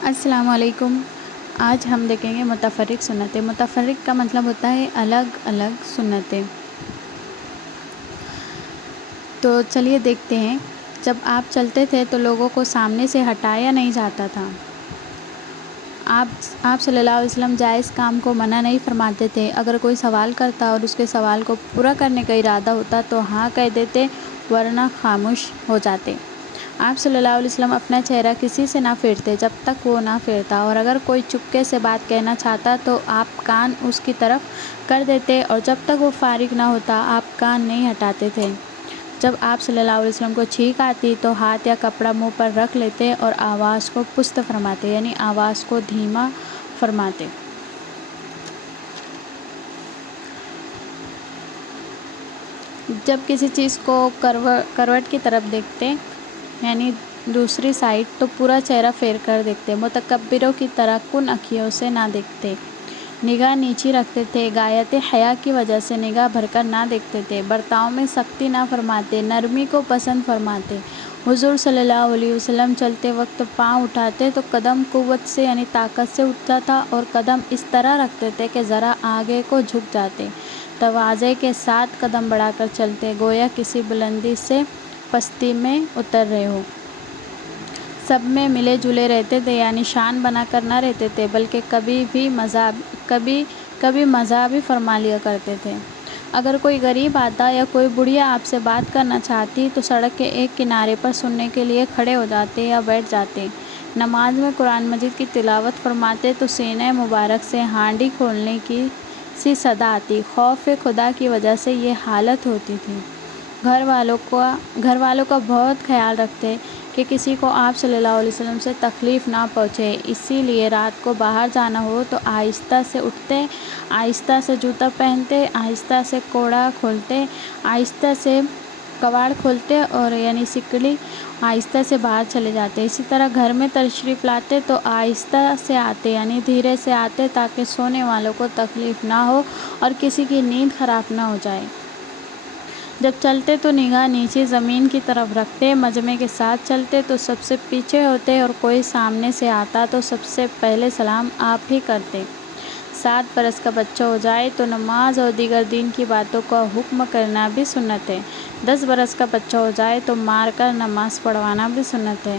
السلام علیکم۔ آج ہم دیکھیں گے متفرق سنتیں۔ متفرق کا مطلب ہوتا ہے الگ الگ سنتیں۔ تو چلیے دیکھتے ہیں، جب آپ چلتے تھے تو لوگوں کو سامنے سے ہٹایا نہیں جاتا تھا۔ آپ صلی اللہ علیہ وسلم جائز کام کو منع نہیں فرماتے تھے۔ اگر کوئی سوال کرتا اور اس کے سوال کو پورا کرنے کا ارادہ ہوتا تو ہاں کہہ دیتے، ورنہ خاموش ہو جاتے۔ آپ صلی اللہ علیہ وسلم اپنا چہرہ کسی سے نہ پھیرتے جب تک وہ نہ پھیرتا، اور اگر کوئی چپکے سے بات کہنا چاہتا تو آپ کان اس کی طرف کر دیتے، اور جب تک وہ فارغ نہ ہوتا آپ کان نہیں ہٹاتے تھے۔ جب آپ صلی اللہ علیہ وسلم کو چھینک آتی تو ہاتھ یا کپڑا منہ پر رکھ لیتے اور آواز کو پست فرماتے، یعنی آواز کو دھیما فرماتے۔ جب کسی چیز کو کروٹ کی طرف دیکھتے، یعنی دوسری سائڈ، تو پورا چہرہ پھیر کر دیکھتے۔ متکبروں کی طرح کن آنکھوں سے نہ دیکھتے۔ نگاہ نیچی رکھتے تھے۔ غایت حیا کی وجہ سے نگاہ بھر کر نہ دیکھتے تھے۔ برتاؤ میں سختی نہ فرماتے، نرمی کو پسند فرماتے۔ حضور صلی اللہ علیہ وسلم چلتے وقت پاؤں اٹھاتے تو قدم قوت سے یعنی طاقت سے اٹھتا تھا، اور قدم اس طرح رکھتے تھے کہ ذرا آگے کو جھک جاتے۔ تواضع کے ساتھ قدم بڑھا کر چلتے، گویا کسی بلندی سے پستی میں اتر رہے ہوں۔ سب میں ملے جلے رہتے تھے، یعنی شان بنا کر نہ رہتے تھے، بلکہ کبھی مزاح بھی فرما لیا کرتے تھے۔ اگر کوئی غریب آتا یا کوئی بڑھیا آپ سے بات کرنا چاہتی تو سڑک کے ایک کنارے پر سننے کے لیے کھڑے ہو جاتے یا بیٹھ جاتے۔ نماز میں قرآن مجید کی تلاوت فرماتے تو سینہ مبارک سے ہانڈی کھولنے کی سی صدا آتی۔ خوف خدا کی وجہ سے یہ حالت ہوتی تھی۔ گھر والوں کا بہت خیال رکھتے کہ کسی کو آپ صلی اللہ علیہ وسلم سے تکلیف نہ پہنچے، اسی لیے رات کو باہر جانا ہو تو آہستہ سے اٹھتے، آہستہ سے جوتا پہنتے، آہستہ سے کوڑا کھولتے، آہستہ سے کواڑ کھولتے، اور یعنی سکڑی آہستہ سے باہر چلے جاتے۔ اسی طرح گھر میں تشریف لاتے تو آہستہ سے آتے، یعنی دھیرے سے آتے، تاکہ سونے والوں کو تکلیف نہ ہو اور کسی کی نیند خراب نہ ہو جائے۔ جب چلتے تو نگاہ نیچے زمین کی طرف رکھتے، مجمع کے ساتھ چلتے تو سب سے پیچھے ہوتے، اور کوئی سامنے سے آتا تو سب سے پہلے سلام آپ ہی کرتے۔ 7 برس کا بچہ ہو جائے تو نماز اور دیگر دین کی باتوں کا حکم کرنا بھی سنت ہے۔ 10 برس کا بچہ ہو جائے تو مار کر نماز پڑھوانا بھی سنت ہے۔